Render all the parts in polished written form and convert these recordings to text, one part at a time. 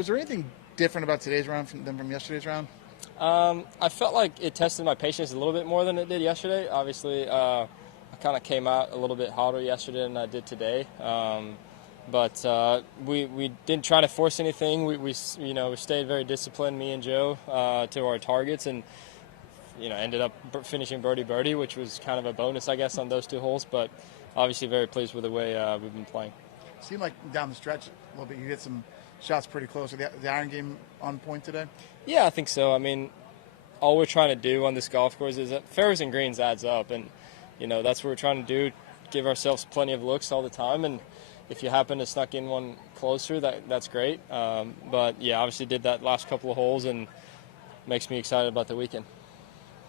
Was there anything different about today's round than from yesterday's round? I felt like it tested my patience a little bit more than it did yesterday. Obviously, I kind of came out a little bit hotter yesterday than I did today. But we didn't try to force anything. We stayed very disciplined, me and Joe, to our targets, and ended up finishing birdie, which was kind of a bonus, I guess, on those two holes. But obviously, very pleased with the way we've been playing. Seemed like down the stretch a little bit, you hit some shots pretty close. The iron game on point today? Yeah, I think so. I mean, all we're trying to do on this golf course is that fairways and greens adds up, and that's what we're trying to do. Give ourselves plenty of looks all the time, and if you happen to snuck in one closer, that's great. But yeah, obviously did that last couple of holes, and makes me excited about the weekend.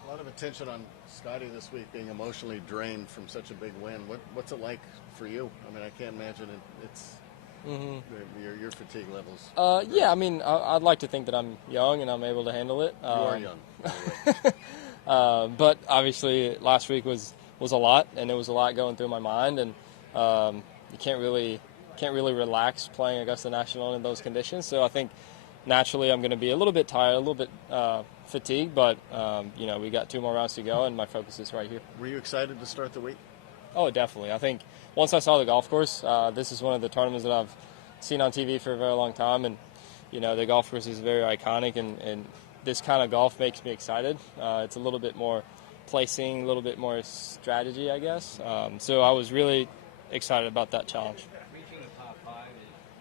A lot of attention on Scotty this week being emotionally drained from such a big win. What's it like for you? I mean, I can't imagine it's your fatigue levels. Yeah, I mean, I'd like to think that I'm young and I'm able to handle it. You are young. But obviously, last week was a lot, and it was a lot going through my mind, and you can't really relax playing Augusta National in those conditions. So I think naturally I'm going to be a little bit tired, a little bit fatigued, but we got 2 more rounds to go, and my focus is right here. Were you excited to start the week? Oh, definitely. I think once I saw the golf course, this is one of the tournaments that I've seen on TV for a very long time, and the golf course is very iconic, and this kind of golf makes me excited. It's a little bit more placing, a little bit more strategy, I guess. So I was really excited about that challenge. Reaching the top 5 is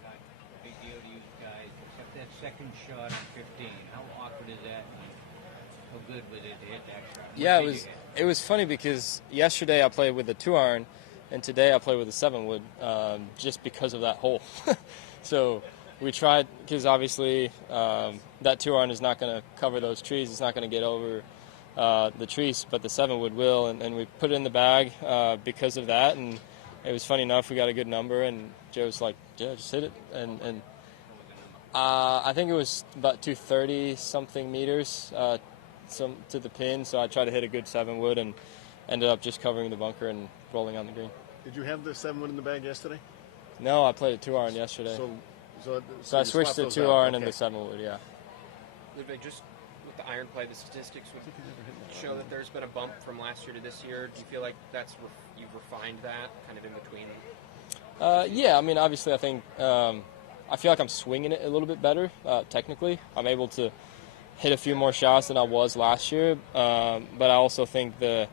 not a big deal to you guys, except that second shot on 15. How awkward is that? And how good was it to hit that shot? Yeah, it was funny because yesterday I played with a 2-iron, and today I played with a 7-wood, just because of that hole. So we tried, because obviously that 2-iron is not going to cover those trees. It's not going to get over the trees, but the 7-wood will, and we put it in the bag because of that. And it was funny enough, we got a good number, and Joe's like, yeah, just hit it. And I think it was about 230-something meters to the pin, so I tried to hit a good 7-wood and ended up just covering the bunker and rolling on the green. Did you have the 7-wood in the bag yesterday? No, I played a 2-iron yesterday. So I switched to 2-iron and the 7-wood, yeah. Ludvig, just with the iron play, the statistics would show that there's been a bump from last year to this year. Do you feel like you've refined that kind of in between? Yeah, I mean, obviously I think I feel like I'm swinging it a little bit better technically. I'm able to hit a few more shots than I was last year, but I also think a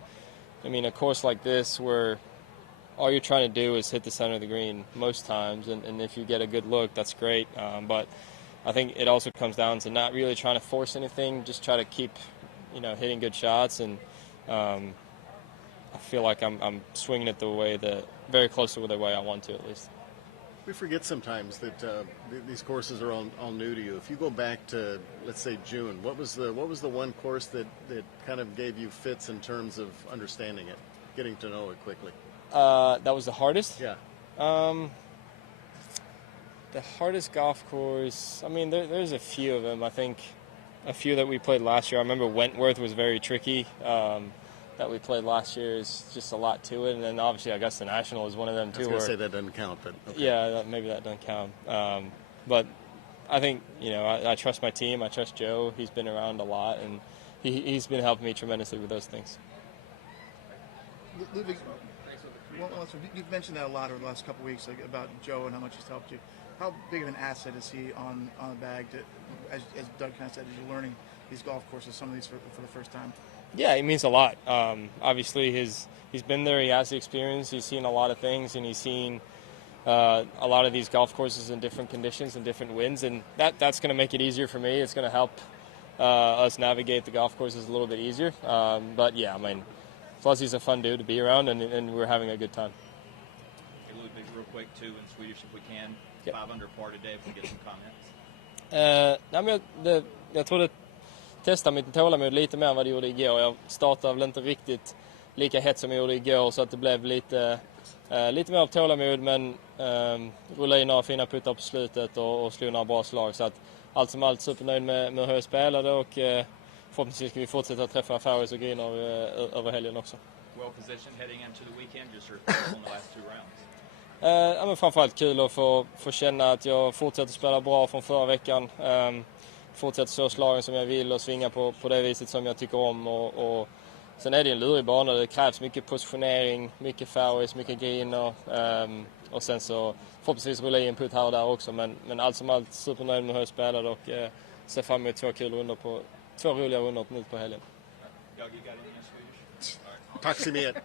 course like this where all you're trying to do is hit the center of the green most times, and if you get a good look, that's great. But I think it also comes down to not really trying to force anything, just try to keep, hitting good shots, and I feel like I'm swinging it very close to the way I want to, at least. We forget sometimes that these courses are all new to you. If you go back to, let's say, June, what was the one course that kind of gave you fits in terms of understanding it, getting to know it quickly? That was the hardest? Yeah. The hardest golf course, I mean, there's a few of them. I think a few that we played last year. I remember Wentworth was very tricky. That we played last year is just a lot to it. And then obviously Augusta National is one of them too. I was going to say that doesn't count, but okay. Yeah, maybe that doesn't count. But I think, I trust my team. I trust Joe. He's been around a lot, and he's been helping me tremendously with those things. Ludvig, you've mentioned that a lot over the last couple of weeks, like about Joe and how much he's helped you. How big of an asset is he on the bag, as Doug kind of said, as you're learning these golf courses, some of these for the first time? Yeah, it means a lot. Obviously, he's been there. He has the experience. He's seen a lot of things, and he's seen a lot of these golf courses in different conditions and different winds, and that's going to make it easier for me. It's going to help us navigate the golf courses a little bit easier. But yeah, I mean, Fuzzy's a fun dude to be around, and we're having a good time. Hey, Ludvig, real quick too in Swedish if we can. Yep. 5 under par today if we get some comments. Jag tror det testar mitt tålamod lite mer än vad det gjorde igår. Jag startade väl inte riktigt lika hett som jag gjorde igår, så att det blev lite mer av tålamod, men rullade in några fina puttar på slutet och slog några bra slag. Så att allt som allt supernöjd med hur jag spelade, och förhoppningsvis ska vi fortsätta träffa fairways och greener över helgen också. Well positioned heading into the weekend, just your thoughts on the last 2 rounds. Ja, men framförallt kul att få känna att jag fortsätter spela bra från förra veckan. Fortsätter slå slagen som jag vill och svinga på det viset som jag tycker om. Och sen är det en lurig bana. Det krävs mycket positionering, mycket fairways, mycket greener. Och sen så förhoppningsvis rulla in putt här och där också. Men allt som allt supernöjd med hur jag spelade och ser fram emot två roliga rundor nu på helgen. Tack så mycket.